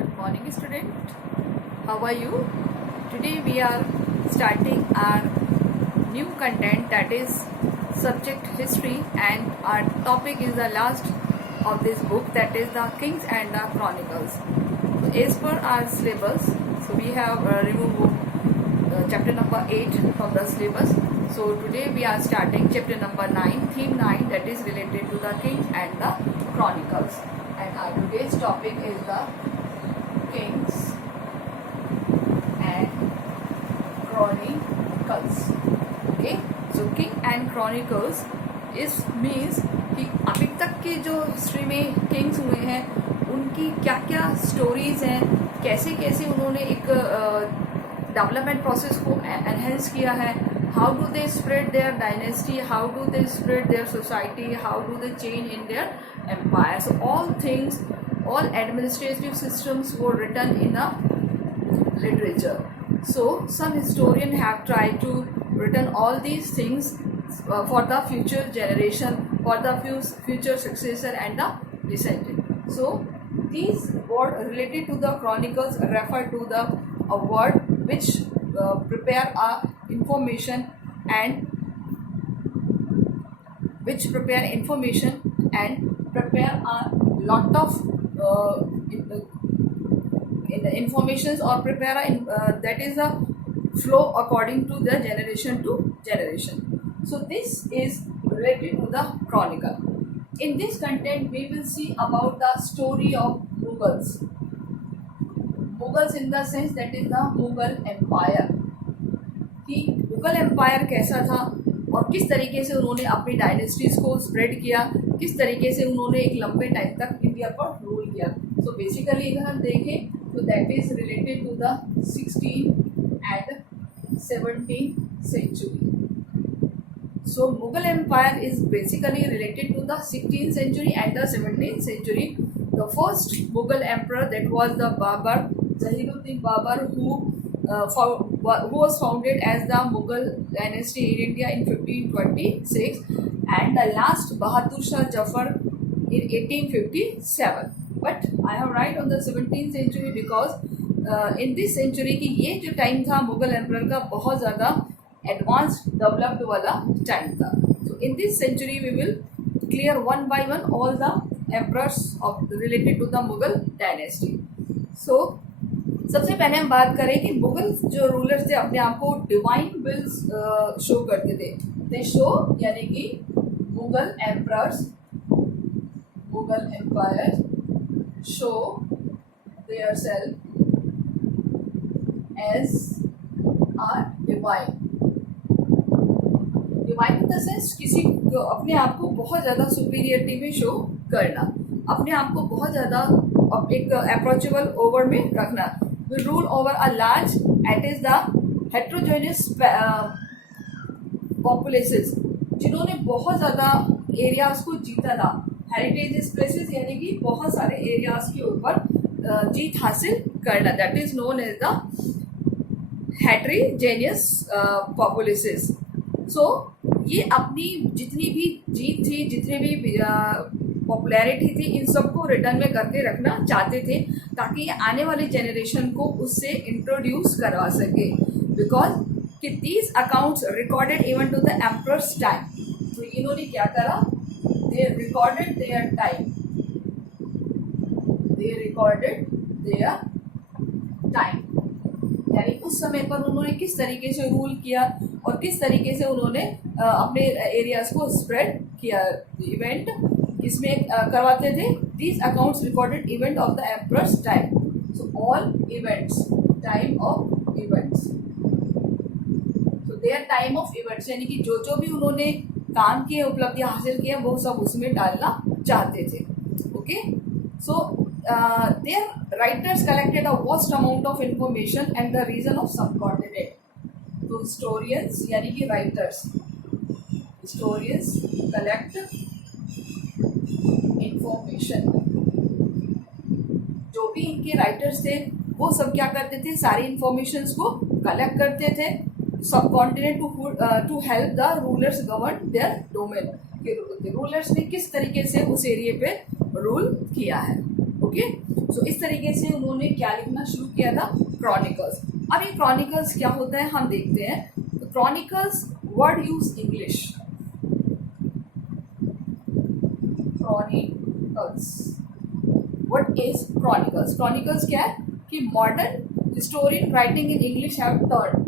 Good morning, student. How are you? Today we are starting our new content, that is subject history, and our topic is the last of this book, that is the Kings and the Chronicles. So as per our syllabus, so we have removed chapter number 8 from the syllabus. So today we are starting chapter number 9, theme 9, that is related to the Kings and the Chronicles. And our today's topic is the Kings and Chronicles. Okay, so King and Chronicles इस means कि अभी तक के जो history में Kings हुए हैं उनकी क्या क्या स्टोरीज हैं, कैसे कैसे उन्होंने एक डेवलपमेंट प्रोसेस को एनहेंस किया है, how do they spread their dynasty, how do they spread their society, how do they change in their empire. So all things, all administrative systems were written in a literature. So some historians have tried to written all these things for the future generation, for the future successor and the descendant. So these word related to the chronicles refer to the a word which prepare a information and prepare a lot of informations or prepare that is a flow according to the generation to generation. So this is related to the chronicle. In this content we will see about the story of Mughals. Mughals in the sense that is the Mughal Empire. कि Mughal empire कैसा था और किस तरीके से उन्होंने अपनी dynasties को स्प्रेड किया, किस तरीके से उन्होंने एक लंबे टाइम तक इंडिया पर रूल किया. सो बेसिकली अगर हम देखें तो that is related to the 16th and 17th century. So Mughal Empire is basically related to the 16th century and the 17th century. The first Mughal emperor, that was the Babur, Zahiruddin Babur, who was founded as the Mughal dynasty in India in 1526, and the last Bahadur Shah Jafar in 1857. But I have write on the 17th century because in this century कि ये जो time था Mughal emperor का बहुत ज़्यादा advance developed वाला time था. So in this century we will clear one by one all the emperors of related to the Mughal dynasty. So सबसे पहले हम बात करें कि मुगल जो रूलर्स थे अपने आप को डिवाइन विल्स शो करते थे. दे शो यानी कि Mughal emperors, Mughal empire show their self as a divine. Divine in the sense किसी को अपने आप को बहुत ज़्यादा सुपीरियरिटी में शो करना, अपने आप को बहुत ज़्यादा एक अप्रोचेबल ओवर में रखना. will rule over a large, it is the heterogeneous populaces जिन्होंने बहुत ज़्यादा एरियाज को जीता था. हेरिटेज प्लेसेस यानी कि बहुत सारे एरियाज के ऊपर जीत हासिल करना, that is known as the heterogeneous populaces. So ये अपनी जितनी भी जीत थी, जितने भी पॉपुलैरिटी थी, इन सबको रिटर्न में करके रखना चाहते थे ताकि आने वाले जेनरेशन को उससे इंट्रोड्यूस करवा सके. बिकॉज कि these accounts recorded even to the emperor's time. तो इन्होंने क्या करा, they recorded their time, they recorded their time, यानी उस समय पर उन्होंने किस तरीके से रूल किया और किस तरीके से उन्होंने अपने एरियाज को स्प्रेड किया. इवेंट इसमें करवाते थे. These accounts recorded event of the emperor's time. So all events, time of events, तो देयर टाइम ऑफ इवेंट्स यानी कि जो भी उन्होंने काम किए, उपलब्धियां हासिल किए, वो सब उसमें डालना चाहते थे. Okay, so their writers collected a vast amount of information and the region of subcontinent. तो हिस्टोरियंस यानी कि राइटर्स, हिस्टोरियंस कलेक्ट इंफॉर्मेशन. जो भी इनके राइटर्स थे वो सब क्या करते थे, सारी इंफॉर्मेशंस को कलेक्ट करते थे subcontinent to help the rulers govern their domain. Rulers ने किस तरीके से उस एरिया पे रूल किया है. ओके, सो इस तरीके से उन्होंने क्या लिखना शुरू किया था, क्रॉनिकल्स। अब ये क्रॉनिकल्स क्या होता है हम देखते हैं। तो chronicles word use English, chronicles, what is chronicles? Chronicles क्या है कि modern historian writing in English have turned,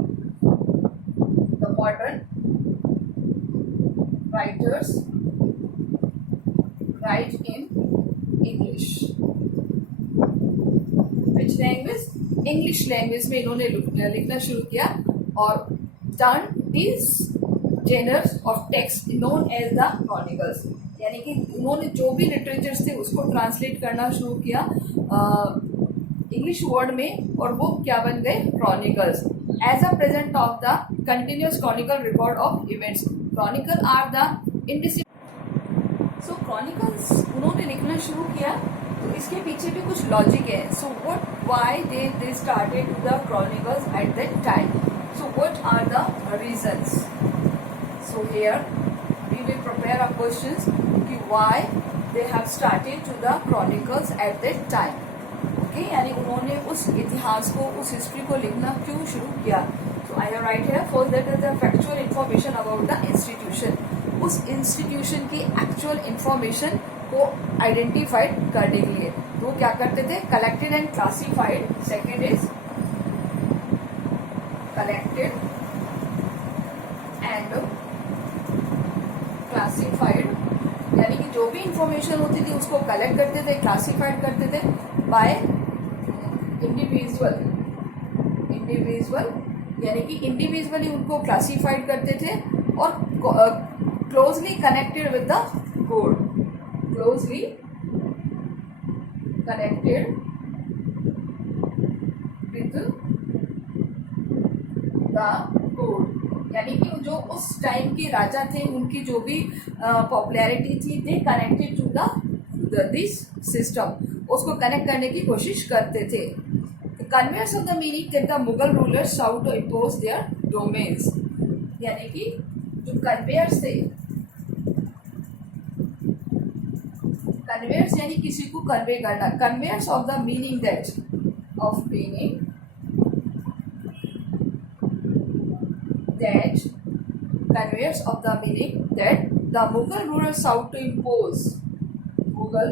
the modern writers write in English, which language? English language में इन्होंने लिखना शुरू किया और turn these genres of text known as the chronicles, यानी कि उन्होंने जो भी लिटरेचर्स थे उसको ट्रांसलेट करना शुरू किया इंग्लिश वर्ड में, और वो क्या बन गए, chronicles. As a present of the continuous chronicle record of events, chronicle are the indiscipline. So chronicles उन्होंने लिखना शुरू किया, तो इसके पीछे भी कुछ लॉजिक है। So what, why they started the chronicles at that time, so what are the reasons? So here we will prepare a questions कि why they have started to the chronicles at that time. Okay, यानी उन्होंने उस इतिहास को, उस history को लिखना क्यों शुरू किया। So I have write here, first that is the factual information about the institution, उस इंस्टीट्यूशन की एक्चुअल इंफॉर्मेशन को आइडेंटिफाइड करने के लिए तो वो क्या करते थे, collected and classified. Second is collected and classified, यानी कि जो भी इंफॉर्मेशन होती थी उसको कलेक्ट करते थे, क्लासिफाइड करते थे बाय इंडिविजुअल, यानी कि इंडिविजुअली उनको क्लासिफाइड करते थे और closely connected with the code, closely connected with the code, यानी कि जो उस टाइम के राजा थे उनकी जो भी पॉपुलैरिटी थी, they connected to this system, उसको कनेक्ट करने की कोशिश करते थे। Conveyors of the meaning that the Mughal rulers sought to impose their domains, यानी कि जो कन्वेयर्स थे, कन्वेयर्स यानी किसी को कन्वे करना, conveyors of the meaning that, of meaning that conveys of the meaning that the Mughal rulers sought to impose, Mughal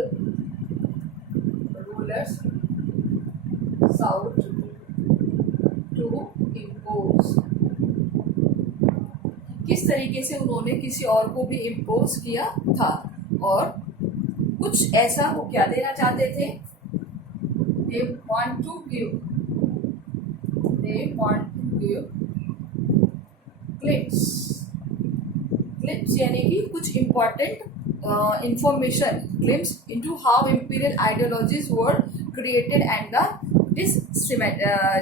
rulers sought to impose, किस तरीके से उन्होंने किसी और को भी इम्पोज किया था, और कुछ ऐसा वो क्या देना चाहते थे, they want to give clips यानी कि कुछ important information, clips into how imperial ideologies were created and the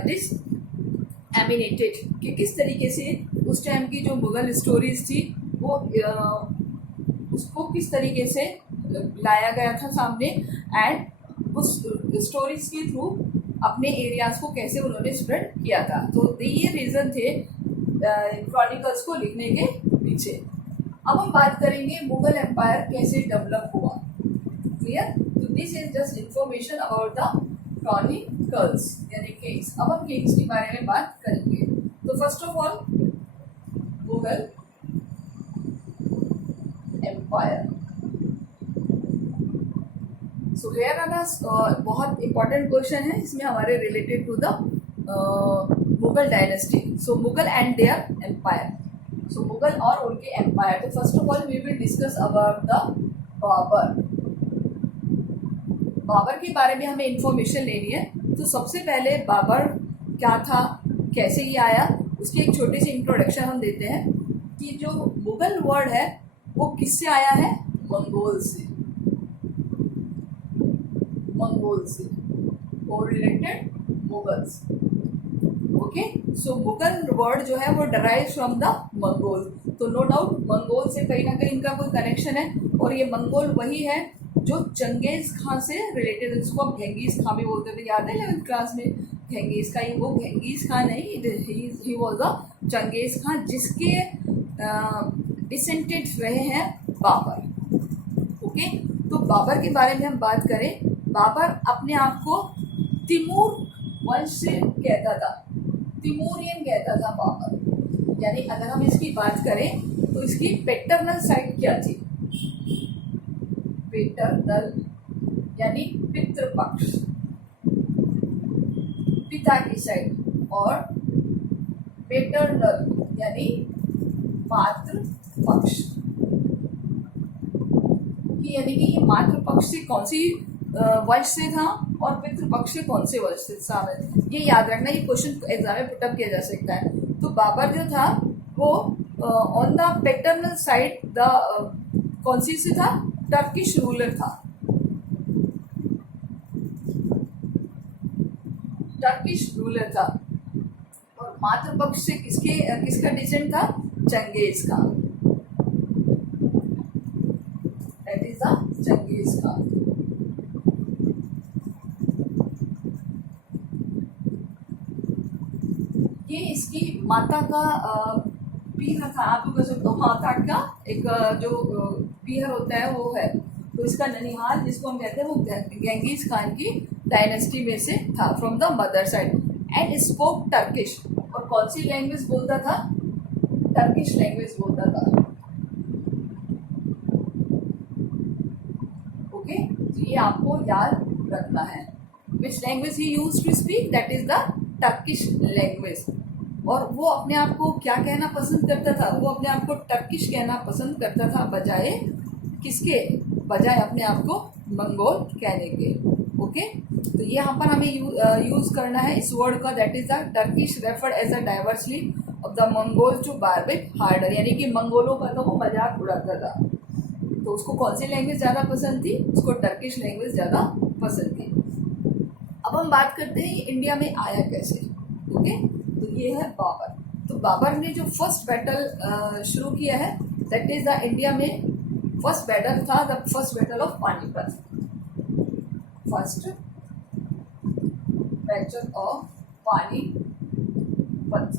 disseminated, कि किस तरीके से उस टाइम की जो मुगल स्टोरीज थी वो उसको किस तरीके से लाया गया था सामने, एंड उस स्टोरीज के थ्रू अपने एरियाज को कैसे उन्होंने स्प्रेड किया था। तो ये रीज़न थे क्रॉनिकल्स को लिखने के पीछे। अब हम बात करेंगे मुगल एम्पायर कैसे डेवलप हुआ, क्लियर? तो this is just information about the chronicles, यानी किंग्स। अब हम किंग्स के बारे में बात करेंगे। तो first of all Mughal empire, so here are बहुत इंपॉर्टेंट क्वेश्चन है इसमें हमारे related to the Mughal dynasty. So Mughal and their empire, so Mughal और उनके एम्पायर। तो first of all we will discuss about the Babur. Babur के बारे में हमें इंफॉर्मेशन लेनी है। तो सबसे पहले बाबर क्या था, कैसे ये आया, उसकी एक छोटी सी इंट्रोडक्शन हम देते हैं कि जो मुगल वर्ड है वो किससे आया है, मंगोल से, और रिलेटेड मुगल्स। ओके, सो मुगल वर्ड जो है वो डराइव फ्रॉम द मंगोल। तो नो डाउट मंगोल से कहीं ना कहीं इनका कोई कनेक्शन है, और ये मंगोल वही है जो चंगेज खां से रिलेटेड है, जिसको हम घेंगीज खां भी बोलते थे, याद है 11th क्लास में घेंगीज खां। वो घेंगीज खां नहीं, ही वॉज अ चंगेज खां, जिसके डिसेंटेड रहे हैं बाबर। ओके, तो बाबर के बारे में हम बात करें, बाबर अपने आप को तिमूर वंश से कहता था, तिमूरियन कहता था बाबर। यानी अगर हम इसकी बात करें तो इसकी पैटर्नल साइड क्या थी, पैटर्नल यानी पितृपक्ष, पिता की साइड, और पैटर्नल यानी मातृ पक्ष की, यानी कि ये मातृ पक्ष से कौन सी वंश से था और पितृपक्ष से कौन से वंश से शामिल, ये याद रखना। ये क्वेश्चन एग्जाम में पुटअप किया जा सकता है। तो बाबर जो था वो on the paternal side the कौन सी से था, टर्किश रूलर था, टर्किश रूलर था। और मातृपक्ष से किसका डिसेंट था, चंगेज का, दैट इज द चंगेज का। ये इसकी माता का पीहर था, आप कह सकते हो माता का एक जो पीहर होता है वो है। तो इसका ननिहाल जिसको हम कहते हैं वो गेंगिस खान की डायनेस्टी में से था, from the mother side, and spoke Turkish. और कौन सी लैंग्वेज बोलता था, टर्किश लैंग्वेज बोलता था। ओके, तो ये आपको याद रखना है। Which language he used to speak, that is the Turkish language. और वो अपने आप को क्या कहना पसंद करता था, वो अपने आप को टर्किश कहना पसंद करता था, बजाय किसके, बजाय अपने आप को मंगोल कहने के। ओके, तो ये यहाँ पर हमें यूज करना है इस वर्ड का, that is the Turkish referred as a diversely of the Mongol to barbaric horde, यानी कि मंगोलों का तो वो मजाक उड़ाता था। तो उसको कौन सी लैंग्वेज ज़्यादा पसंद थी, उसको टर्किश लैंग्वेज ज़्यादा पसंद थी। अब हम बात करते हैं इंडिया में आया कैसे। ओके, तो ये है बाबर। तो बाबर ने जो फर्स्ट बैटल शुरू किया है, दैट इज द इंडिया में फर्स्ट बैटल था the first battle of Panipat, first battle of Panipat,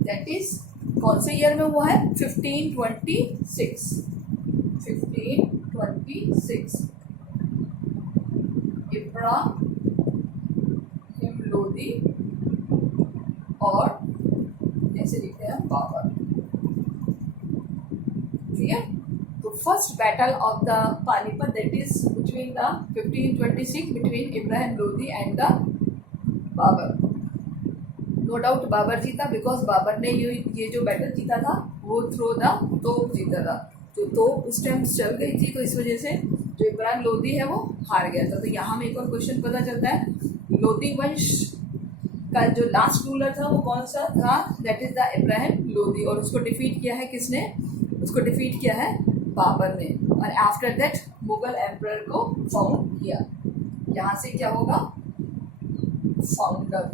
that is कौन से ईयर में हुआ है, 1526, 1526। इब्राहिम लोदी और ऐसे लिखते हैं बाबर। क्लियर? तो first battle of the Panipat, that is between the 1526 between Ibrahim Lodi and the Babur. No doubt Babur जीता, बिकॉज बाबर ने ये जो बैटल जीता था वो थ्रो द तोप जीता था। तो तोप उस टाइम चल गई थी, तो इस वजह से जो इब्राहिम लोदी है वो हार गया था। तो यहाँ में एक और क्वेश्चन पता चलता है, लोदी वंश का जो लास्ट रूलर था वो कौन सा था, that is the Ibrahim Lodi. और उसको डिफीट किया है किसने, उसको डिफीट किया है बाबर ने। और आफ्टर दैट मुगल एम्परर को फाउंड किया। यहाँ से क्या होगा, फाउंडर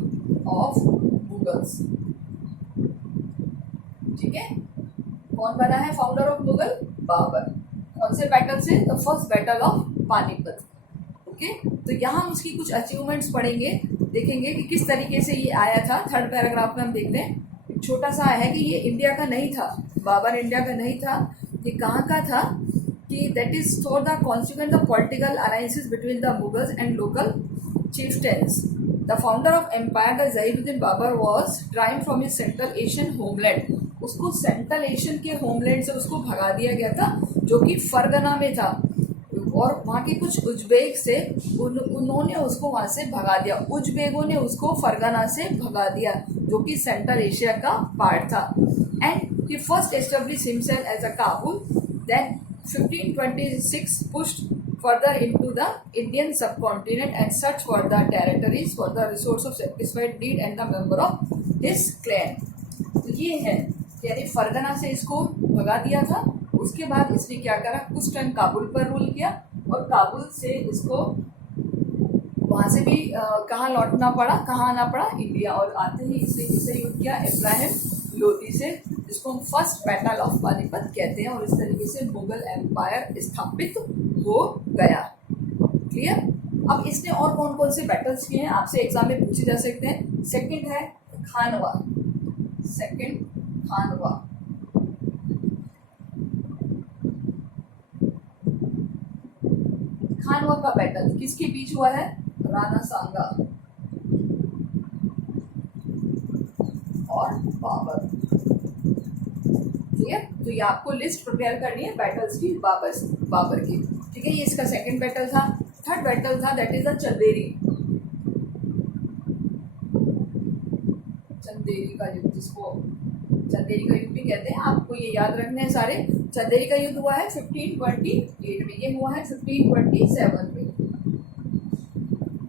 ऑफ मुगल्स। ठीक है, कौन बना है फाउंडर ऑफ मुगल, बाबर। कौन से बैटल से, the first battle of Panipat. Okay, तो यहाँ हम उसकी कुछ अचीवमेंट्स पढ़ेंगे, देखेंगे कि किस तरीके से ये आया था। थर्ड पैराग्राफ में हम देखते हैं, छोटा सा है कि ये इंडिया का नहीं था, बाबर इंडिया का नहीं था। ये कहाँ का था कि that is for the consequent the political alliances between the Mughals and local chieftains. The founder of empire, the Zainuddin Babur, was driven from his Central Asian homeland. उसको सेंट्रल एशियन के होमलैंड से उसको भगा दिया गया था, जो कि फरगना में था। और वहाँ के कुछ उज्बेक से उन्होंने उसको वहाँ से भगा दिया। उज्बेकों ने उसको फरगना से भगा दिया, जो कि सेंट्रल एशिया का पार्ट था। And he first establish himself as a Kabul, then 1526 pushed further into the Indian subcontinent and searched for the territories for the resource of satisfied need and the member of his clan. तो ये है, यानी फरगना से इसको भगा दिया था। उसके बाद इसने क्या करा, कुछ टाइम काबुल पर रूल किया, और काबुल से इसको वहाँ से भी कहाँ लौटना पड़ा, कहाँ आना पड़ा, इंडिया। और आते ही इसने किससे युद्ध किया, इब्राहिम लोदी से, जिसको हम फर्स्ट बैटल ऑफ पानीपत कहते हैं। और इस तरीके से मुगल एम्पायर स्थापित हो गया। क्लियर? अब इसने और कौन कौन से बैटल्स किए हैं, आपसे एग्जाम में पूछे जा सकते हैं। सेकंड है खानवा, सेकंड खानवा। नंबर का बैटल किसके बीच हुआ है? राणा सांगा और बाबर। ठीक है, तो ये आपको लिस्ट प्रिपेयर करनी है बैटल्स की बाबर की। ठीक है, ये इसका सेकंड बैटल था। थर्ड बैटल था दैट इज द चंदेरी का युद्ध, जिसको चंदेरी का युद्ध भी कहते हैं। आपको ये याद रखने हैं सारे। चंदेरी का युद्ध हुआ है 1528 में, ये हुआ है 1527 में।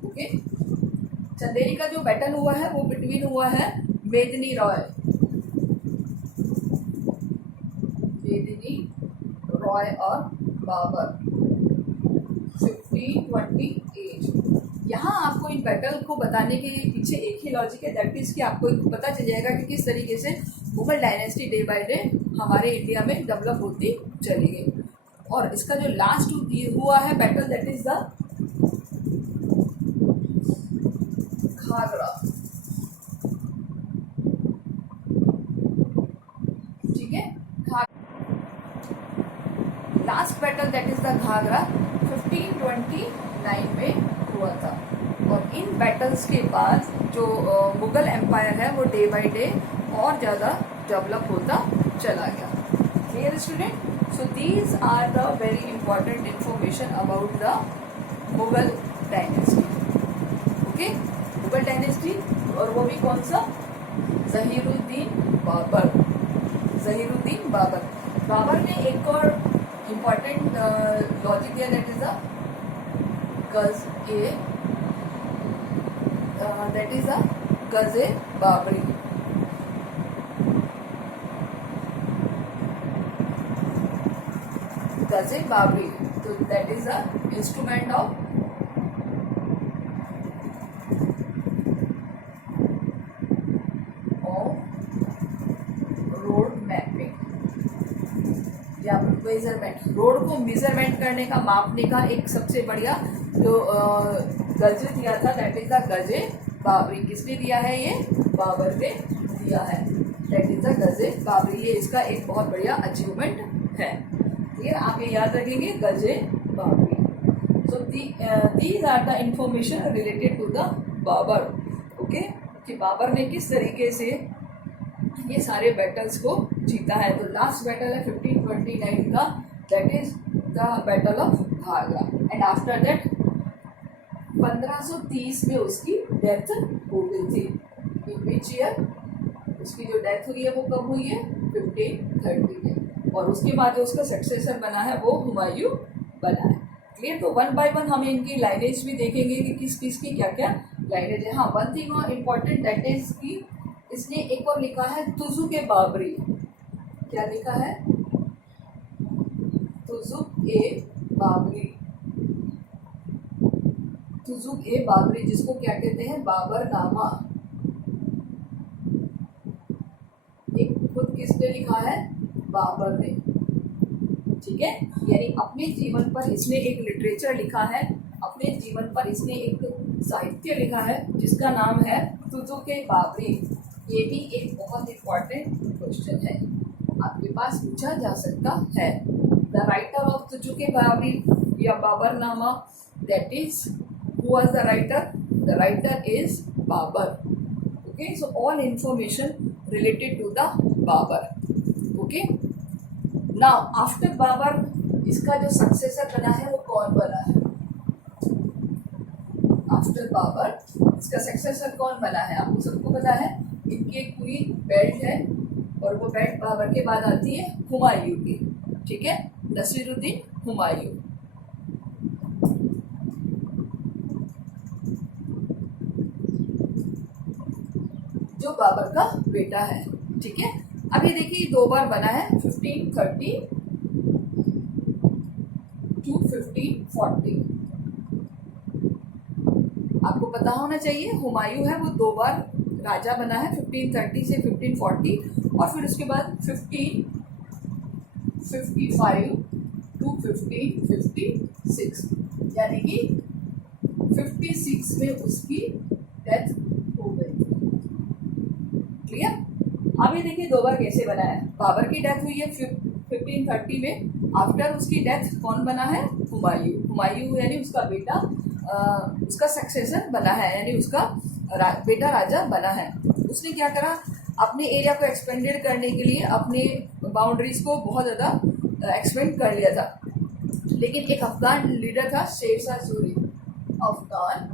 ओके, चंदेरी का जो बैटल हुआ है वो बिटवीन हुआ है मेदिनी रॉय और बाबर 1528। यहाँ आपको इन बैटल को बताने के पीछे एक ही लॉजिक है, दैट इज कि आपको पता चल जाएगा कि किस तरीके से Mughal dynasty day by day हमारे इंडिया में डेवलप होती चली गई। और इसका जो लास्ट हुआ है battle that is the Ghaghra. ठीक है, last battle that is the Ghaghra 1529 में हुआ था। और इन बैटल्स के बाद जो मुगल एम्पायर है वो डे बाय डे और ज़्यादा डेवलप होता चला गया। Clear student? So these are the very important information about the Mughal dynasty. Okay, Mughal dynasty, और वो भी कौन सा? ज़हीरुद्दीन बाबर। बाबर ने एक और इम्पॉर्टेंट लॉजिक दिया that is the Gaz-e Babari. Gaz-e Babari, तो that is the instrument of road mapping या मेजरमेंट। रोड को मेजरमेंट करने का, मापने का एक सबसे बढ़िया जो गज दिया था that is the Gaz-e Babari. किसने दिया है? ये बाबर ने दिया है। That is the Gaz-e Babari. ये इसका एक बहुत बढ़िया अचीवमेंट है। ठीक है, आप ये याद रखेंगे, Gaz-e Babari. So these are the information related to the Babur. Okay, कि बाबर ने किस तरीके से ये सारे बैटल्स को जीता है। तो लास्ट बैटल है 1529 का, that is the battle of Ghaghra. And after that 1530 में उसकी डेथ हो गई थी। In which year? उसकी जो डेथ हुई है वो कब हुई है? 1530 में। और उसके बाद जो उसका सक्सेसर बना है वो हुमायूं बना है। क्लियर? तो वन बाय वन हमें इनकी लाइनेज भी देखेंगे कि किस किस की क्या क्या लाइनेज है। हाँ, वन थिंग और इम्पॉर्टेंट दैट इज कि इसने एक और लिखा है तुजुक बाबरी। क्या लिखा है? तुजुक बाबरी, जिसको क्या कहते हैं? बाबरनामा। एक खुद किसने लिखा है? बाबर ने। ठीक है, यानी अपने जीवन पर इसने एक लिटरेचर लिखा है, अपने जीवन पर इसने एक साहित्य लिखा है जिसका नाम है तुजुक बाबरी। ये भी एक बहुत इम्पॉर्टेंट क्वेश्चन है, आपके पास पूछा जा सकता है। The writer of Tuzuk Babari या Baburnama, that is who was the writer? The writer is Babur. Okay, so all information related to the Babur. Okay, now after Babur इसका जो सक्सेसर बना है वो कौन बना है? आफ्टर बाबर इसका सक्सेसर कौन बना है? आपको सबको पता है, इनकी एक पूरी बेल्ट है और वो बेल्ट बाबर के बाद आती है हुमायूं की। ठीक है, नसीरुद्दीन हुमायूं। जो बाबर का बेटा है। ठीक है, अब ये देखिए दो बार बना है 1530 to 1540। आपको पता होना चाहिए हुमायूं है वो दो बार राजा बना है 1530 से 1540 और फिर उसके बाद 1555 to 1556, यानी कि 56 में उसकी डेथ हो गई। क्लियर? अब ये देखिए दो बार कैसे बना है। बाबर की डेथ हुई है 1530 में आफ्टर उसकी डेथ कौन बना है? हुमायूं। हुमायूं यानी उसका बेटा उसका सक्सेसर बना है, यानी उसका बेटा राजा बना है। उसने क्या करा, अपने एरिया को एक्सपेंडेड करने के लिए अपने बाउंड्रीज को बहुत ज़्यादा एक्सपेंड कर लिया था। लेकिन एक अफगान लीडर था शेरशाह सूरी, अफगान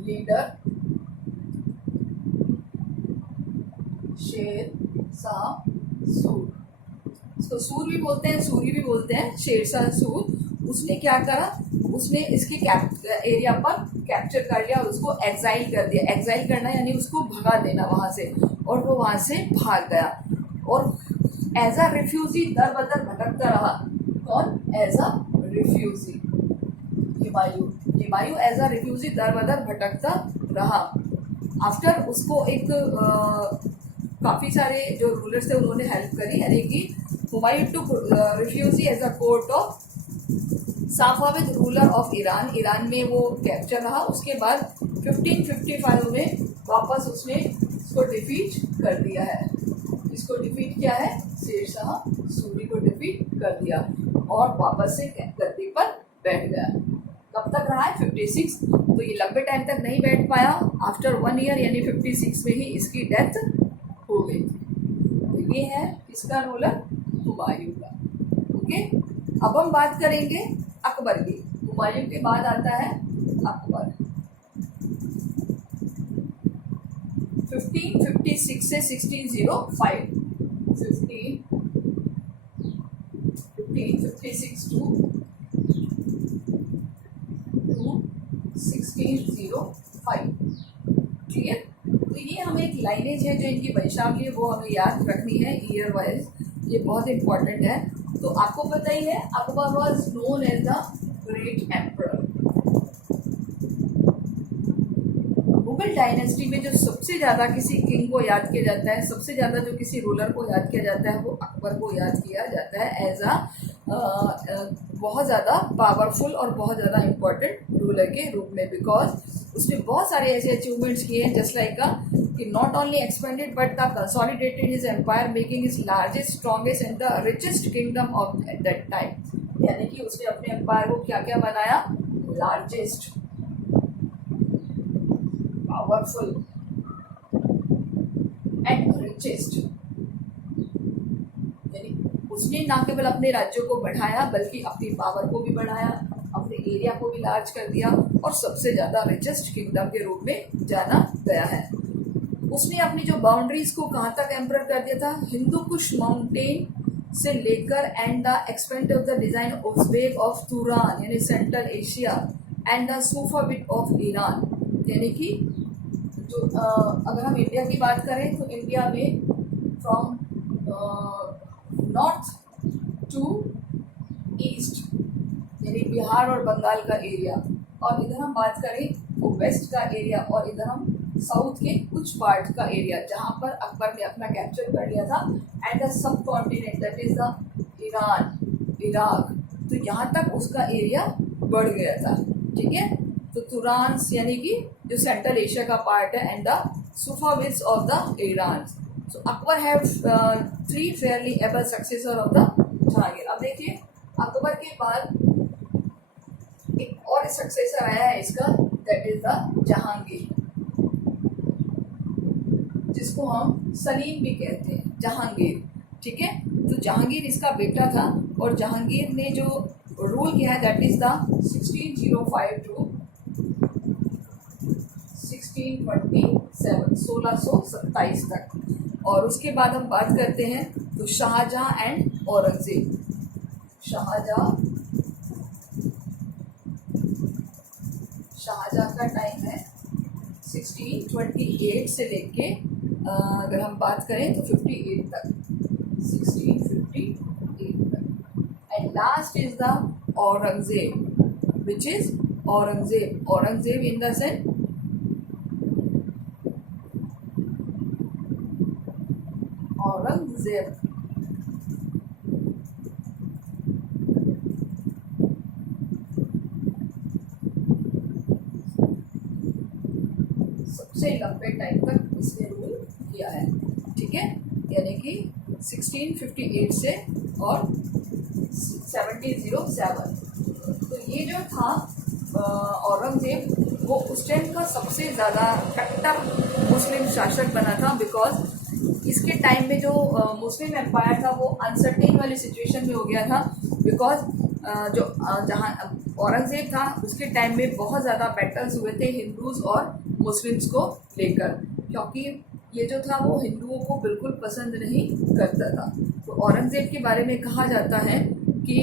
लीडर शेरशाह सूर, इसको सूर भी बोलते हैं, सूरी भी बोलते हैं, शेरशाह सूर। उसने क्या करा, उसने इसके एरिया पर कैप्चर कर लिया और उसको एक्साइल कर दिया। एक्साइल करना यानी उसको भगा देना वहाँ से, और वो वहाँ से भाग गया और एज अ रिफ्यूजी दर बदर भटकता रहा। कौन? As a refugee, Humayun as a refugee दर बदर भटकता रहा। आफ्टर उसको एक काफ़ी सारे जो रूलर्स थे उन्होंने हेल्प करी, यानी कि Humayun took refugee as a court of Safavid ruler of Iran. Iran में वो कैप्चर रहा। उसके बाद 1555 में वापस उसने इसको डिफीट कर दिया है। इसको डिफीट किया है, शेरशाह सूरी को डिफीट कर दिया और वापस से गद्दी पर बैठ गया। कब तक रहा है? 56। तो ये लंबे टाइम तक नहीं बैठ पाया। आफ्टर 1 ईयर यानी 56 में ही इसकी डेथ हो गई। तो ये है किसका रूलर? हुमायूं का। ओके, अब हम बात करेंगे अकबर की। हुमायूं के बाद आता है अकबर। 1556 से 1605, 1556 टू 1605। क्लियर? तो ये हमें एक लाइनेज है जो इनकी वंशावली है, वो हमें याद रखनी है ईयर वाइज, ये बहुत इंपॉर्टेंट है। तो आपको पता ही है, Akbar was known as the great emperor. Mughal dynasty में जो सबसे ज़्यादा किसी किंग को याद किया जाता है, सबसे ज़्यादा जो किसी रूलर को याद किया जाता है, वो अकबर को याद किया जाता है एज अ बहुत ज़्यादा पावरफुल और बहुत ज़्यादा इम्पोर्टेंट रूलर के रूप में, बिकॉज उसने बहुत सारे ऐसे अचीवमेंट्स किए हैं, जस्ट लाइक कि not only expanded but the consolidated his empire, making his largest, strongest and the richest kingdom of that time. यानी कि उसने अपने एम्पायर को क्या क्या बनाया? Largest, powerful and richest. यानी उसने ना केवल अपने राज्यों को बढ़ाया बल्कि अपनी पावर को भी बढ़ाया, अपने एरिया को भी लार्ज कर दिया और सबसे ज़्यादा रिचेस्ट किंगडम के रूप में जाना गया है। उसने अपनी जो बाउंड्रीज को कहाँ तक एम्पर कर दिया था? हिंदू कुश माउंटेन से लेकर and the expand of the design Uzbek of Turan यानी central Asia and the Safavid of Iran. यानी कि जो अगर हम इंडिया की बात करें तो इंडिया में फ्रॉम नॉर्थ टू ईस्ट यानी बिहार और बंगाल का एरिया, और इधर हम बात करें तो वेस्ट का एरिया, और इधर हम साउथ के कुछ पार्ट का एरिया जहाँ पर अकबर ने अपना कैप्चर कर लिया था, and the sub continent that is the Iran, Iraq. तो यहाँ तक उसका एरिया बढ़ गया था। ठीक है, तो तुरान्स यानी कि जो सेंट्रल एशिया का पार्ट है, and the Safavids of the Iran. So Akbar have 3 fairly able successor of the Jahangir. अब देखिए अकबर के बाद एक और सक्सेसर आया है इसका, दैट इज द जहांगीर, जिसको हम सलीम भी कहते हैं, जहांगीर। ठीक है, तो जहांगीर इसका बेटा था और जहांगीर ने जो रूल किया है दैट इज द 1605 टू 1627, 1627 तक। और उसके बाद हम बात करते हैं तो शाहजहां एंड औरंगजेब। शाहजहां का टाइम है 1628 से लेके अगर हम बात करें तो 58 तक, 1658 तक। And last is the Aurangzeb, which is Aurangzeb in the sense Aurangzeb. सबसे लंबे टाइम तक इसने रूल किया है। ठीक है, यानी कि 1658 से और 1707। तो ये जो था औरंगजेब, वो उस टाइम का सबसे ज़्यादा कट्टर मुस्लिम शासक बना था, बिकॉज इसके टाइम में जो मुस्लिम एम्पायर था वो अनसर्टेन वाली सिचुएशन में हो गया था। बिकॉज जहाँ औरंगजेब था उसके टाइम में बहुत ज़्यादा बैटल्स हुए थे हिंदूज और मुस्लिम्स को लेकर, क्योंकि ये जो था वो हिंदुओं को बिल्कुल पसंद नहीं करता था। तो औरंगजेब के बारे में कहा जाता है कि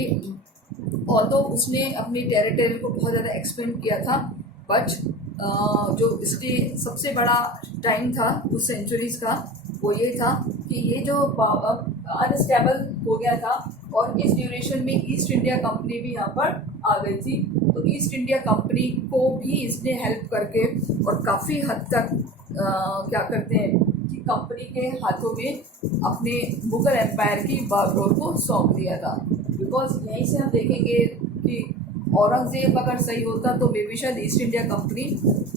ऑल्दो उसने अपनी टेरिटरी को बहुत ज़्यादा एक्सपेंड किया था, बट जो इसके सबसे बड़ा टाइम था उस सेंचुरीज़ का वो ये था कि ये जो अनस्टेबल हो गया था, और इस ड्यूरेशन में ईस्ट इंडिया कंपनी भी यहाँ पर आ गई थी। तो ईस्ट इंडिया कंपनी को भी इसने हेल्प करके और काफ़ी हद तक क्या करते हैं कि कंपनी के हाथों में अपने मुग़ल एम्पायर की बागडोर को सौंप दिया था। बिकॉज यहीं से हम देखेंगे कि औरंगजेब अगर सही होता तो मे बी शायद ईस्ट इंडिया कंपनी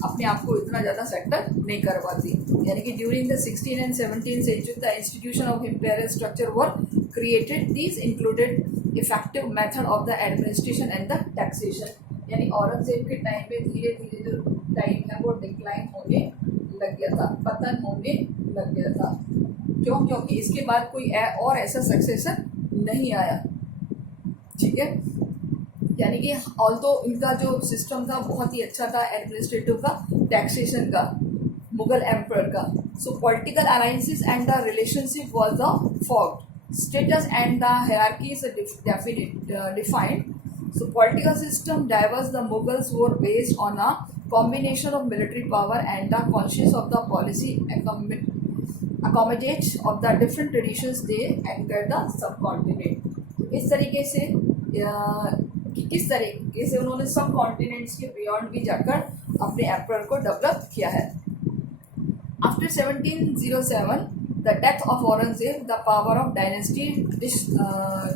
अपने आप को इतना ज़्यादा सेटल नहीं कर पाती। यानी कि during the 16 and 17 century the institution of imperial structure were created, these included effective method of the administration and the taxation. यानी औरंगजेब के टाइम में धीरे धीरे जो टाइम है वो डिक्लाइन होने लग गया था, पतन होने लग गया था। क्यों? क्योंकि इसके बाद कोई और ऐसा सक्सेसर नहीं आया। ठीक है, यानी कि ऑल्दो इनका जो सिस्टम था बहुत ही अच्छा था, एडमिनिस्ट्रेटिव का, टैक्सेशन का, मुगल एम्पर का। सो political alliances and the relationship was the formed, status and the hierarchies defined. So political system diverse, the Mughals were based on a combination of military power and the conscious of the policy accommodate of the different traditions they entered the subcontinent। तो इस तरीके से किस तरीके से उन्होंने सब continents के बियॉन्ड भी जाकर अपने एम्परर को डेवलप किया है। After 1707 the death of Aurangzeb the power of dynasty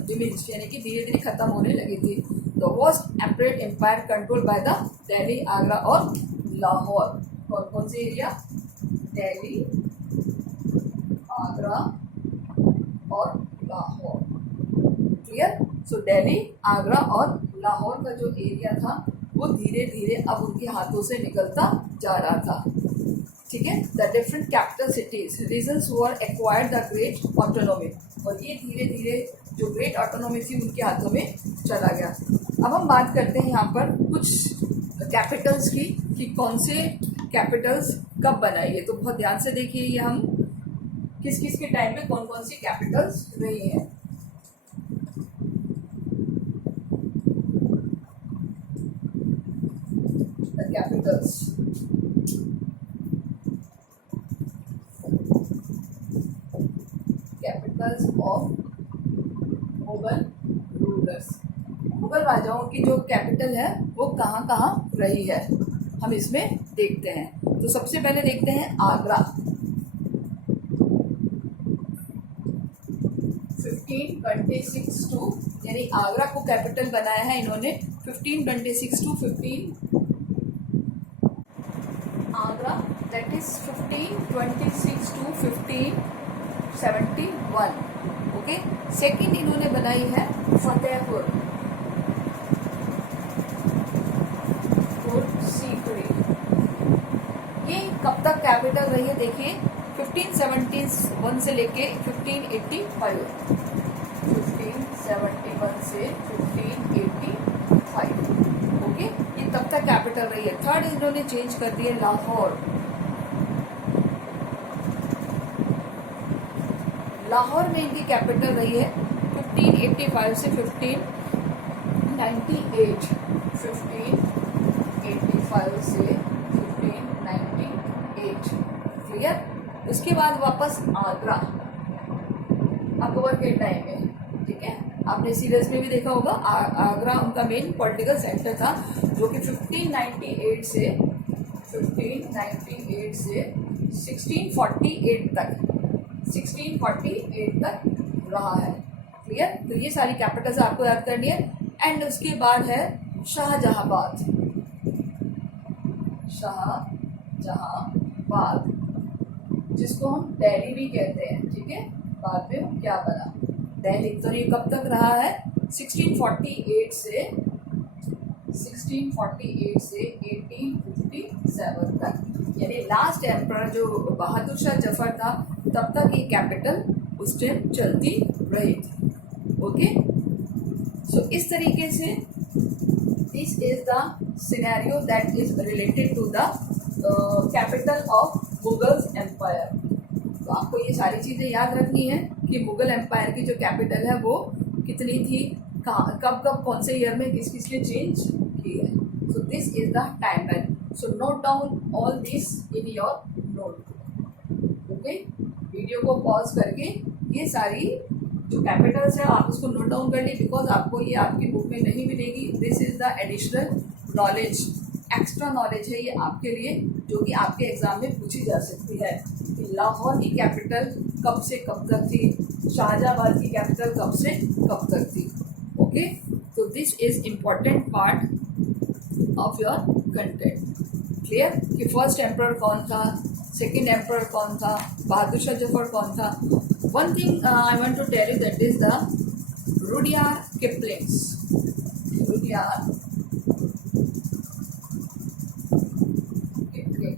diminished, यानी कि धीरे धीरे खत्म होने लगी थी। The vast emperor empire control by the Delhi, Agra और लाहौर। कौन कौन से एरिया? दिल्ली, आगरा और लाहौर। क्लियर? सो दिल्ली, आगरा और लाहौर का जो एरिया था वो धीरे धीरे अब उनके हाथों से निकलता जा रहा था। ठीक है, the different capital cities regions were acquired the great autonomy, और ये धीरे धीरे जो ग्रेट ऑटोनॉमी थी उनके हाथों में चला गया। अब हम बात करते हैं यहाँ पर कुछ कैपिटल्स की कि कौन से कैपिटल्स कब बनाई है। तो बहुत ध्यान से देखिए, ये हम किस किस के टाइम में कौन कौन सी कैपिटल्स रही हैं। The Capitals of Mughal rulers, Mughal राजाओं की जो कैपिटल है वो कहाँ कहाँ रही है हम इसमें देखते हैं। तो सबसे पहले देखते हैं आगरा। 1526 टू, यानी आगरा को कैपिटल बनाया है इन्होंने 1526 to 15, Agra that is 1526 to 1571। Okay, second इन्होंने बनाई है फतेहपुर, सीकरी। ये कब तक कैपिटल रही है देखिए, 1571 से लेके 1585, 1571 से 1585। ओके, ये तब तक कैपिटल रही है। थर्ड इन्होंने चेंज कर दिया लाहौर। लाहौर में इनकी कैपिटल रही है 1585 से 1598, 1585 से 1598। क्लियर? उसके बाद वापस आगरा अकबर के टाइम में। ठीक है, आपने सीरियल्स में भी देखा होगा, आगरा उनका मेन पॉलिटिकल सेंटर था, जो कि 1598 से 1648 तक रहा है। क्लियर? तो ये सारी कैपिटल्स आपको याद करनी है। एंड उसके बाद है शाहजहांबाद, शाहजहांबाद जिसको हम दिल्ली भी कहते हैं। ठीक है, बाद में क्या बना दिल्ली। तो ये कब तक रहा है? 1648 से 1857 तक, यानी लास्ट एम्परर जो बहादुर शाह जफर था तब तक ये कैपिटल उस टाइम चलती रही थी. ओके, सो इस तरीके से this is the scenario that is related to the capital of Mughals empire. तो आपको ये सारी चीज़ें याद रखनी है कि मुगल एम्पायर की जो कैपिटल है वो कितनी थी, कहाँ, कब कब, कौन से ईयर में किस किसने चेंज की है. सो this is the time line. So note down all this in your note. Okay, video को पॉज करके ये सारी जो कैपिटल्स है आप उसको नोट डाउन कर ली, बिकॉज आपको ये आपकी बुक में नहीं मिलेगी. This is the additional knowledge, extra knowledge है ये आपके लिए, जो कि आपके एग्जाम में पूछी जा सकती है कि लाहौर की कैपिटल कब से कब तक थी, शाहजहाबाद की कैपिटल कब से कब तक थी. ओके, तो this is important part of your content. Clear कि फर्स्ट एम्परर कौन था, सेकेंड एम्परर कौन था, बहादुर शाह जफर कौन था. One thing I want to tell you, that is the Rudyard Kipling's. Rudyard Kipling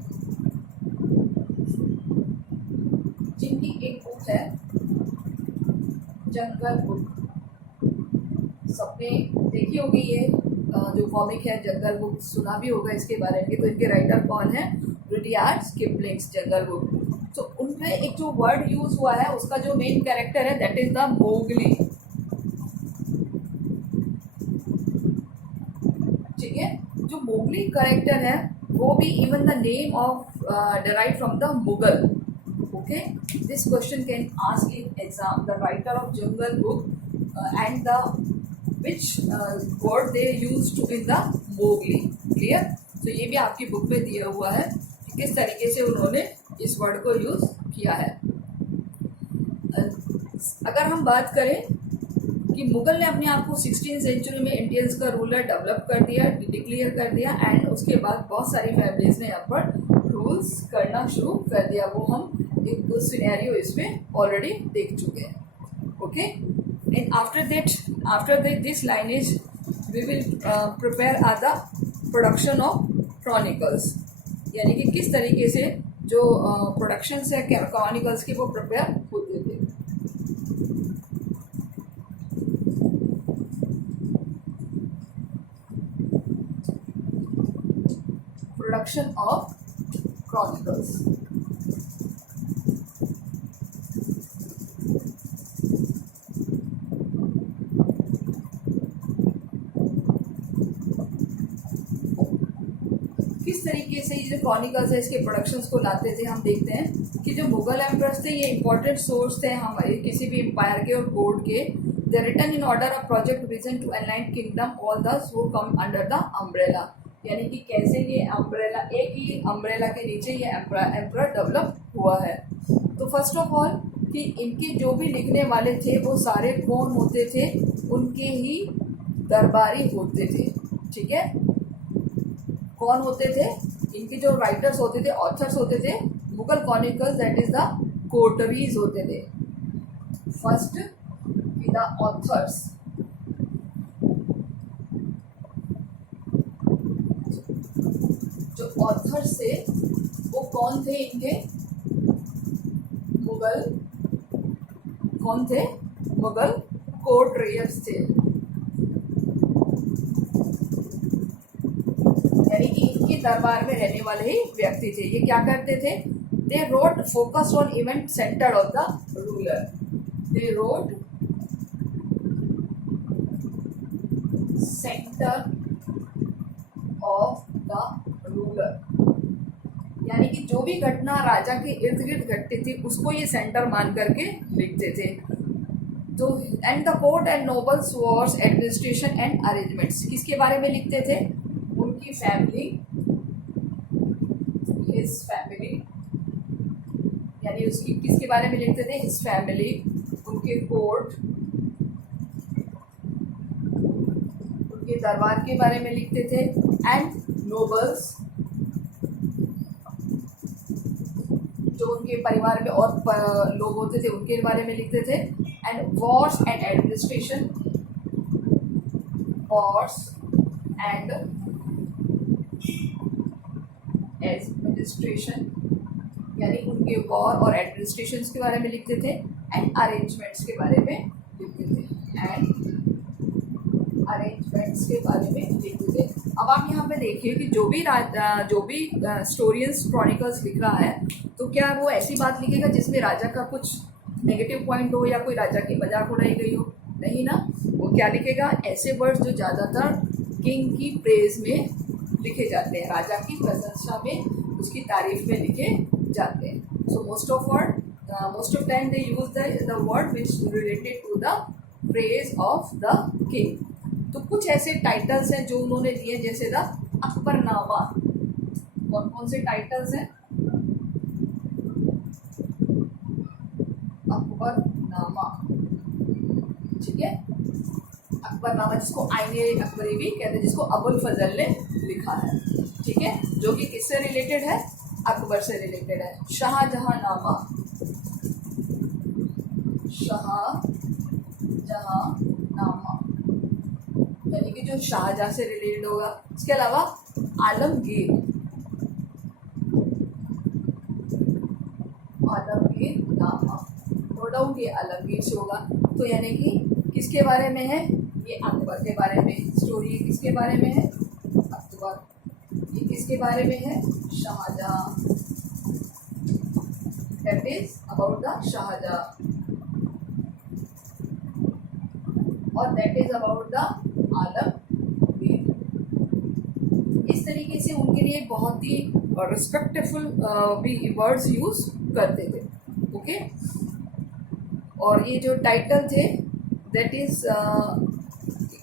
जिनकी एक बुक है जंगल बुक. सबने देखी होगी ये जो कॉमिक है जंगल बुक, सुना भी होगा इसके बारे में. तो इनके राइटर कौन है, रुडयार्ड किपलिंग्स, जंगल बुक. तो उनमें एक जो वर्ड यूज हुआ है उसका जो मेन कैरेक्टर है दैट इज द मोगली. ठीक है, जो मोगली कैरेक्टर है वो भी even the name of derive from the Mughal. Okay, this question can ask in exam, the writer of jungle book and the which word they used in the Mowgli. Clear? तो ये भी आपकी book में दिया हुआ है कि किस तरीके से उन्होंने इस वर्ड को यूज किया है. अगर हम बात करें कि मुगल ने अपने आप को 16वीं सेंचुरी में इंडियंस का रूलर डेवलप कर दिया, डिक्लेयर कर दिया, एंड उसके बाद बहुत सारी फैमिलीज ने यहाँ पर रूल्स करना शुरू कर दिया. वो हम एक दो सिनेरियो इसमें ऑलरेडी देख चुके हैं. Okay, and after that this lineage we will prepare the production of chronicles. यानी कि किस तरीके से जो प्रोडक्शन है क्रॉनिकल्स के वो प्रिपेयर होते थे. Production of chronicles. किस तरीके से ये जो क्रॉनिकल्स है इसके प्रोडक्शंस को लाते थे. हम देखते हैं कि जो मुगल एम्परर्स थे ये इंपॉर्टेंट सोर्स थे हमारे किसी भी एम्पायर के और कोड के. They written in order of project vision to एनलाइन किंगडम ऑल दस वो कम अंडर द अम्ब्रेला. यानी कि कैसे ये अम्ब्रेला, एक ही अम्ब्रेला के नीचे ये एम्परर डेवलप हुआ है. तो फर्स्ट ऑफ ऑल कि इनके जो भी लिखने वाले थे वो सारे कौन होते थे, उनके ही दरबारी होते थे. ठीक है, कौन होते थे, इनके जो राइटर्स होते थे, ऑथर्स होते थे Mughal chronicles, that is the coteries होते थे. फर्स्ट द ऑथर्स, जो ऑथर्स थे वो कौन थे, इनके मुगल कौन थे, मुगल कोटरीज थे. यानी कि इनके दरबार में रहने वाले ही व्यक्ति थे. ये क्या करते थे, they wrote focus on event centre of the ruler. They wrote centre of the ruler. यानी कि जो भी घटना राजा के इर्द गिर्द घटती थी उसको ये सेंटर मान करके लिखते थे. तो and the court and nobles Wars administration and arrangements, किसके बारे में लिखते थे, उनकी फैमिली, हिज फैमिली. यानी उसकी किसके बारे में लिखते थे, हिज फैमिली, उनके कोर्ट, उनके दरबार के बारे में लिखते थे, एंड नोबल्स, जो उनके परिवार में और लोग होते थे उनके बारे में लिखते थे, and Wars and administration, wars and administration, यानी उनके वॉर और एडमिनिस्ट्रेशन के बारे में लिखते थे, एंड अरेंजमेंट्स के बारे में लिखते थे, एंड अरेंजमेंट्स के बारे में लिखते थे। अब आप यहाँ पे देखिए कि जो भी स्टोरियंस क्रॉनिकल्स लिख रहा है, तो क्या वो ऐसी बात लिखेगा जिसमें राजा का कुछ नेगेटिव पॉइंट हो या कोई राजा की मजाक उड़ाई गई हो? नहीं ना, वो क्या लिखेगा? ऐसे वर्ड्स जो ज़्यादातर किंग की प्रेज में लिखे जाते हैं, राजा की प्रशंसा में, उसकी तारीफ में लिखे जाते हैं। So most of time they use the word which related to the praise of the king. तो कुछ ऐसे टाइटल्स हैं जो उन्होंने दिए, जैसे द अकबरनामा। कौन कौन से टाइटल्स हैं? अकबरनामा, ठीक है, अकबरनामा, जिसको आईने अकबरी भी कहते हैं, जिसको अबुल फजल ने लिखा है, ठीक है, जो कि किससे रिलेटेड है? अकबर से रिलेटेड है। शाहजहांनामा, शाहजहांनामा, यानी कि जो शाहजहां से रिलेटेड होगा। इसके अलावा आलमगीर, आलमगीरनामा, नो डाउट ये आलमगीर से होगा। तो यानी कि किसके बारे में है? ये अकबर के बारे में। स्टोरी ये किसके बारे में है? अकबर। ये किसके बारे में है? Shah Jahan. That is about the Shah Jahan, और that is about the Alamgir. इस तरीके से उनके लिए बहुत ही रिस्पेक्टफुल भी वर्ड्स यूज करते थे। ओके, और ये जो टाइटल थे, that is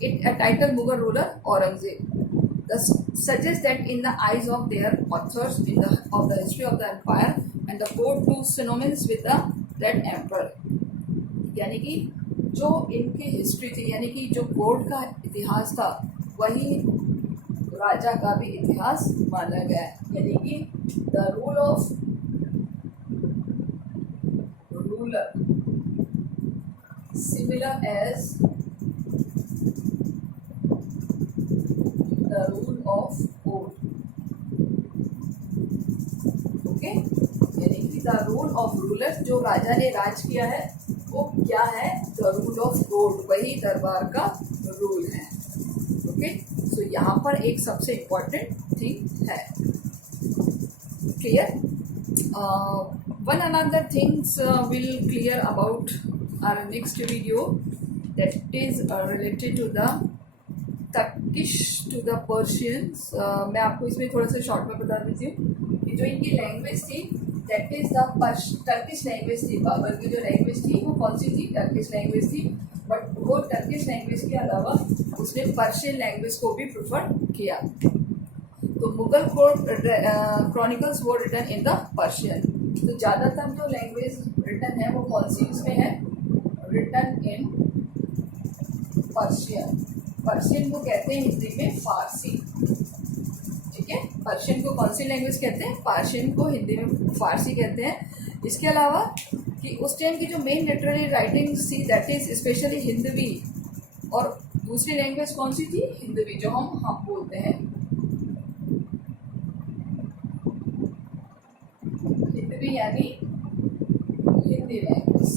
it a title Mughal ruler Aurangzeb suggests that in the eyes of their authors of the history of the empire and the court to synonymous with that emperor, यानी कि जो इनकी हिस्ट्री थी, यानी कि जो कोर्ट का इतिहास था, वही राजा का भी इतिहास माना गया है। यानी कि the rule of ruler similar as the rule of court. Okay, यानी कि द रूल ऑफ रूलर, जो राजा ने राज किया है, वो क्या है? द रूल ऑफ कोर्ट, वही दरबार का रूल है। ओके, सो यहाँ पर एक सबसे इम्पोर्टेंट थिंग है। Clear? One another things will clear about our next video, that is related to the Turkish to the Persians. मैं आपको इसमें थोड़ा सा शॉर्ट में बता देती हूँ कि जो इनकी लैंग्वेज थी, that is the Turkish language थी। बाबर की जो लैंग्वेज थी वो कौन सी थी? टर्किश लैंग्वेज थी। बट वो टर्किश लैंग्वेज के अलावा उसने पर्शियन लैंग्वेज को भी प्रेफर किया। तो मुगल क्रॉनिकल्स वो रिटन इन द पर्शियन। तो ज़्यादातर जो लैंग्वेज रिटन है वो कौन सी इसमें है? Written in Persian. पर्शियन को कहते हैं हिंदी में फारसी, ठीक है। पर्शियन को कौन सी लैंग्वेज कहते हैं? पर्शियन को हिंदी में फारसी कहते हैं। इसके अलावा कि उस टाइम की जो मेन लिटरेरी राइटिंग्स थी, दैट इज स्पेशली हिंदवी, और दूसरी लैंग्वेज कौन सी थी? हिंदवी, जो हम बोलते हैं हिंदवी, यानी हिंदी लैंग्वेज,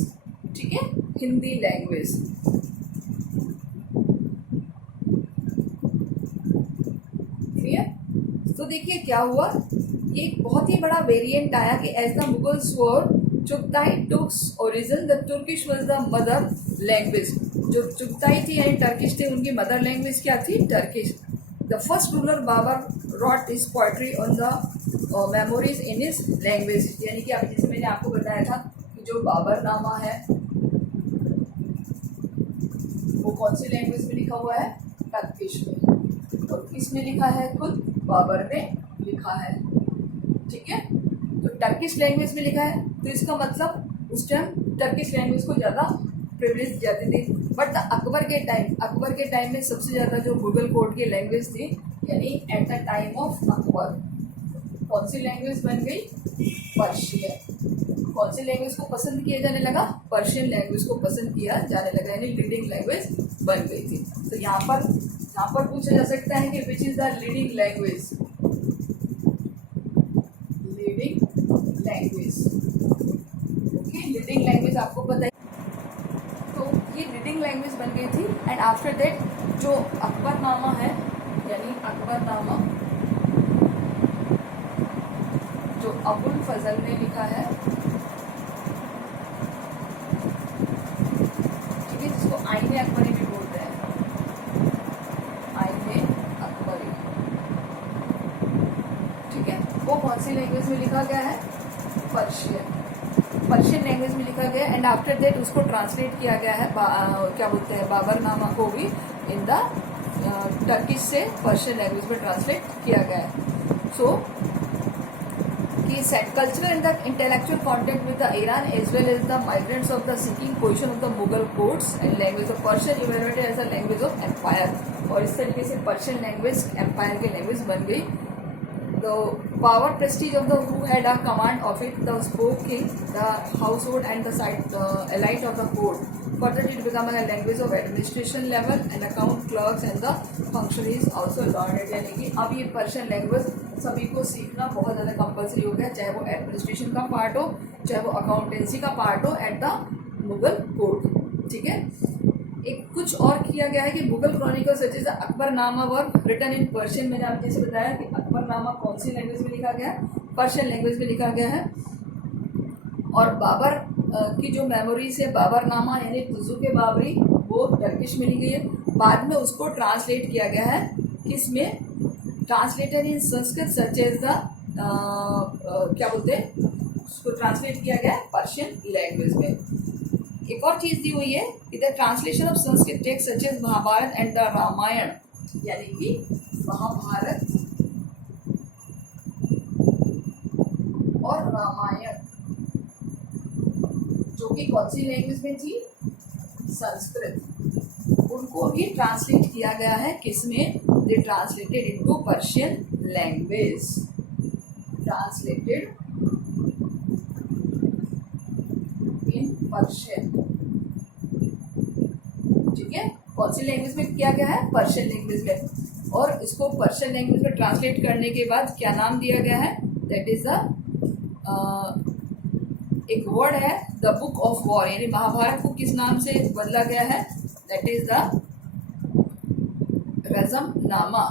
ठीक है, हिंदी लैंग्वेज। तो देखिए क्या हुआ, एक बहुत ही बड़ा वेरिएंट आया कि as the Mughals were Chagatai Turks origin, the Turkish was the mother language. जो चुगताई थी यानी टर्किश थे, उनकी मदर लैंग्वेज क्या थी? Turkish. The first ruler Babur wrote his poetry on the memories in his language, यानी कि अभी जैसे मैंने आपको बताया था कि जो बाबरनामा है वो कौन सी लैंग्वेज में लिखा हुआ है? टर्किश में। तो किसने लिखा है? खुद बाबर ने लिखा है, ठीक है। तो टर्किश लैंग्वेज में लिखा है, तो इसका मतलब उस टाइम टर्किश लैंग्वेज को ज़्यादा प्रिविलेज जाती थी। बट अकबर के टाइम में सबसे ज़्यादा जो मुगल कोर्ट की लैंग्वेज थी, यानी at the time of Akbar, कौन सी लैंग्वेज बन गई? पर्शियन। कौन सी लैंग्वेज को पसंद किया जाने लगा? पर्शियन लैंग्वेज को पसंद किया जाने लगा, यानी लीडिंग लैंग्वेज बन गई थी। तो यहाँ पर यहाँ पर पूछा जा सकता है कि which is the leading language, leading language. Okay, leading language आपको पता है। तो ये रीडिंग लैंग्वेज बन गई थी। एंड आफ्टर दैट जो अकबरनामा है, यानी अकबरनामा जो अबुल फजल ने लिखा है, ठीक है, जिसको आईने अकबरी भी बोलते हैं, आईने अकबरी, ठीक है, वो कौन सी लैंग्वेज में लिखा गया है? पर्शियन लैंग्वेज में लिखा गया। एंड आफ्टर दैट उसको ट्रांसलेट किया गया है, क्या बोलते हैं, बाबरनामा को भी इन द टर्किश से पर्शियन लैंग्वेज में ट्रांसलेट किया गया है। सो कि set cultural and the intellectual contact with the Iran as well as the migrants of the seeking position of the Mughal courts and language of Persian evaluated as the language of empire. और इस तरीके से Persian language empire की language बन गई। The power prestige of the who had a command of it, the spoke king, the household and the elite of the court. Further, it became a language of administration level and account clerks and the functionaries also learned it. यानी कि अब ये Persian language सभी को सीखना बहुत ज़्यादा compulsory हो गया, चाहे वो एडमिनिस्ट्रेशन का पार्ट हो, चाहे वो अकाउंटेंसी का पार्ट हो एट द मुगल कोर्ट। ठीक है, एक कुछ और किया गया है कि Mughal chronicle such is Akbarnama work written in Persian. मैंने आपको जैसे बताया कि अकबरनामा कौन सी लैंग्वेज में लिखा गया है? पर्शियन लैंग्वेज में लिखा गया है। और बाबर की जो मेमोरीज है, बाबरनामा यानी तुजुक बाबरी, वो टर्किश में लिखी है। बाद में उसको ट्रांसलेट किया गया है किसमें? Translated in Sanskrit such as the क्या बोलते हैं, उसको ट्रांसलेट किया गया है पर्शियन लैंग्वेज में। एक और चीज दी हुई है कि the translation of Sanskrit text such as Mahabharata and the Ramayana, यानी कि महाभारत और रामायण जो कि कौन सी लैंग्वेज में थी? संस्कृत, उनको भी ट्रांसलेट किया गया है किसमें? They translated into Persian language, translated Persian. ठीक है, कौन सी लैंग्वेज में किया गया है? पर्शियन लैंग्वेज में। और इसको पर्शियन लैंग्वेज में ट्रांसलेट करने के बाद क्या नाम दिया गया है? दैट इज द एक वर्ड है द बुक ऑफ वॉर, यानी महाभारत को किस नाम से बदला गया है? That is the Razmnama.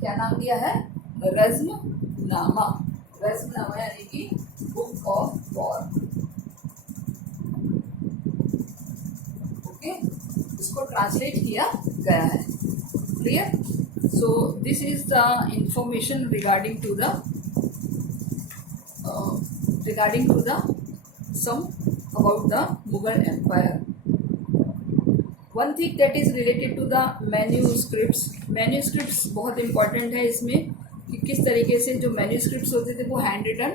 क्या नाम दिया है? रज़्मनामा। रज़्मनामा यानी कि बुक ऑफ वॉर। ओके, इसको ट्रांसलेट किया गया है। Clear? So this is the information regarding to the some about the Mughal empire. One thing that is related to the manuscripts. Manuscripts बहुत इंपॉर्टेंट है इसमें कि किस तरीके से जो मैन्यूस्क्रिप्ट्स होते थे वो हैंड रिटन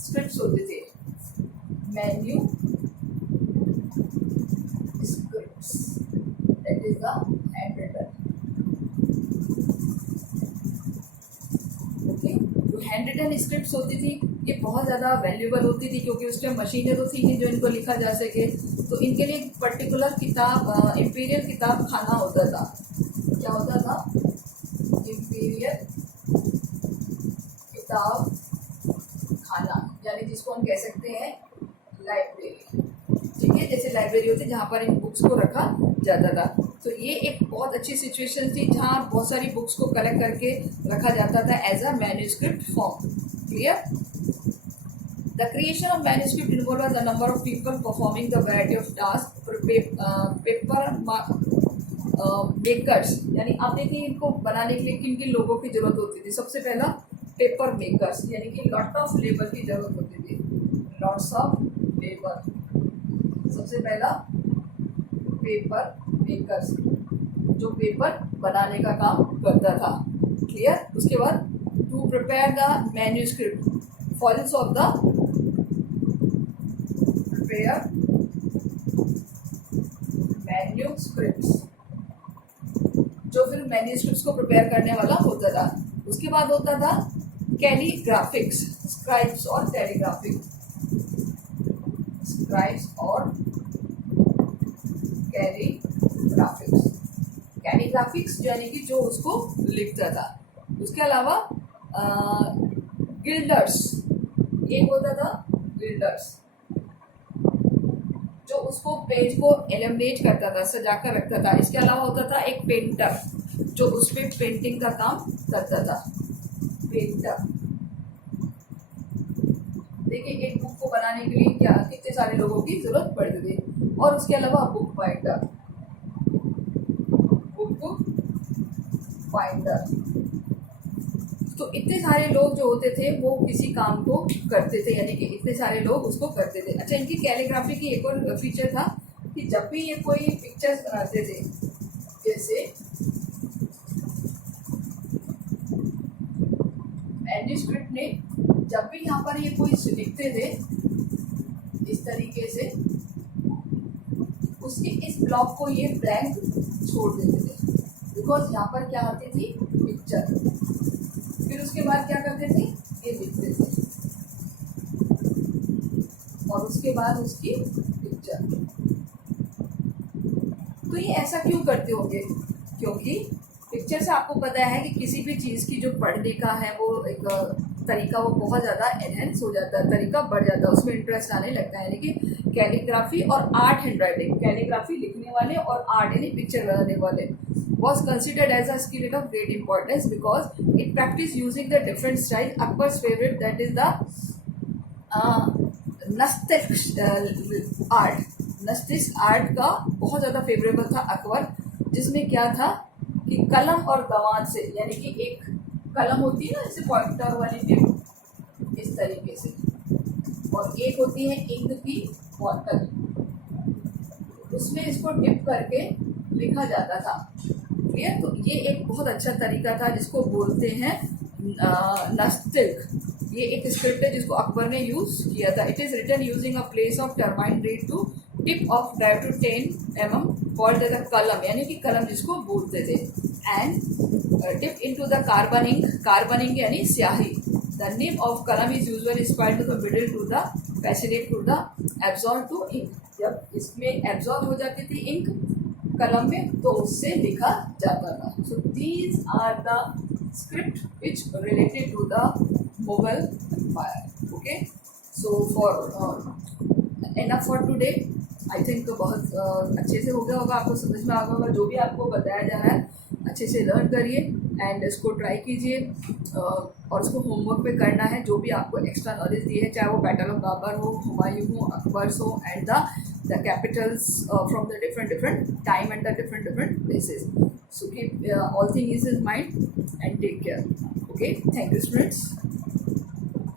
स्क्रिप्ट्स होते थे। Manuscripts that is the hand written. Okay, जो हैंड रिटन स्क्रिप्ट्स होती थी ये बहुत ज़्यादा वैल्यूबल होती थी क्योंकि उस टाइम मशीनें तो थी नहीं जो इनको लिखा जा सके। तो इनके लिए एक पर्टिकुलर किताब, इम्पीरियल किताब खाना होता था। क्या होता था? इम्पीरियल किताब खाना, यानी जिसको हम कह सकते हैं लाइब्रेरी। ठीक है, जैसे लाइब्रेरी होती है जहाँ पर इन बुक्स को रखा जाता था। तो ये एक बहुत अच्छी सिचुएशन थी जहाँ बहुत सारी बुक्स को कलेक्ट करके रखा जाता था as a manuscript form. Clear? The creation of manuscript involves a number of people performing the variety of tasks. Paper makers, यानी आप देखिए इनको बनाने के लिए किन किन लोगों की जरूरत होती थी? सबसे पहला पेपर मेकर्स, यानी कि लॉट ऑफ लेबर की जरूरत होती थी। लॉट्स ऑफ लेबर, सबसे पहला पेपर मेकर्स जो पेपर बनाने का काम करता था। क्लियर? उसके बाद to prepare the manuscript, foils of the manuscripts, जो फिर मैन्यूस्क्रिप्ट्स को प्रिपेयर करने वाला होता था। उसके बाद होता था कैलीग्राफिक्स, स्क्राइब्स और कैलीग्राफिक। स्क्राइब्स और कैलीग्राफिक्स। कैलीग्राफिक्स यानी कि जो उसको लिखता था। उसके अलावा गिल्डर्स, एक होता था गिल्डर्स जो उसको पेज को एलिमिनेट करता था, सजा कर रखता था। इसके अलावा होता था एक पेंटर जो उस पर पेंटिंग का काम करता था, पेंटर। देखिए एक बुक को बनाने के लिए क्या कितने सारे लोगों की जरूरत पड़ती थी। और उसके अलावा बुक बाइंडर, बुक बाइंडर। तो इतने सारे लोग जो होते थे वो किसी काम को करते थे, यानी कि इतने सारे लोग उसको करते थे। अच्छा, इनकी कैलीग्राफी की एक और फीचर था कि जब भी ये कोई पिक्चर्स बनाते थे, जैसे मैन्युस्क्रिप्ट में जब भी यहाँ पर ये कोई लिखते थे इस तरीके से, उसके इस ब्लॉक को ये ब्लैंक छोड़ देते थे, बिकॉज यहाँ पर क्या आती थी पिक्चर। फिर उसके बाद क्या करते थे, ये लिखते थे और उसके बाद उसकी पिक्चर। तो ये ऐसा क्यों करते होंगे, क्योंकि पिक्चर से आपको पता है कि किसी भी चीज़ की जो पढ़ने का है वो एक तरीका वो बहुत ज़्यादा एनहेंस हो जाता है, तरीका बढ़ जाता है, उसमें इंटरेस्ट आने लगता है। यानी कि कैलीग्राफी और आर्ट हैंड राइटिंग, कैलीग्राफी लिखने वाले और आर्ट यानी पिक्चर बनाने वाले was considered as a skill of great importance because it practiced using the different styles. Akbar's favorite, that is the Nastaliq art. Nastaliq art का बहुत ज़्यादा फेवरेबल था अकबर, जिसमें क्या था कि कलम और दवात से, यानी कि एक कलम होती है ना जैसे पॉइंटर वाली टिप इस तरीके से, और एक होती है इंक की बॉटल, उसमें इसको डिप करके लिखा जाता था। क्लियर? तो ये एक बहुत अच्छा तरीका था जिसको बोलते हैं नस्तिक। ये एक स्क्रिप्ट है जिसको अकबर ने यूज किया था। It is written using a place of trimmed reed to tip of 5 to 10 mm called as a kalam, यानी कि कलम जिसको बोलते थे। And tip into the carbon ink, carbon ink यानी स्याही। The nib of kalam is usually split to the middle to the facilitate to the absorb to ink. जब इसमें एब्जॉर्ब हो जाती थी इंक कलम में तो उससे लिखा जाता था। So these are the script which related to the Mughal empire. Okay, so for enough for today. I think तो बहुत अच्छे से हो गया होगा, आपको समझ में आ गया होगा जो भी आपको बताया जा रहा है। अच्छे से लर्न करिए एंड इसको ट्राई कीजिए और इसको होमवर्क पे करना है। जो भी आपको एक्स्ट्रा नॉलेज दी है, चाहे वो बैटल ऑफ बाबर हो, हुमायूं हो, अकबर्स हो, and the capitals from the different time and the different places. So keep all thing is in mind and take care. Okay, thank you students.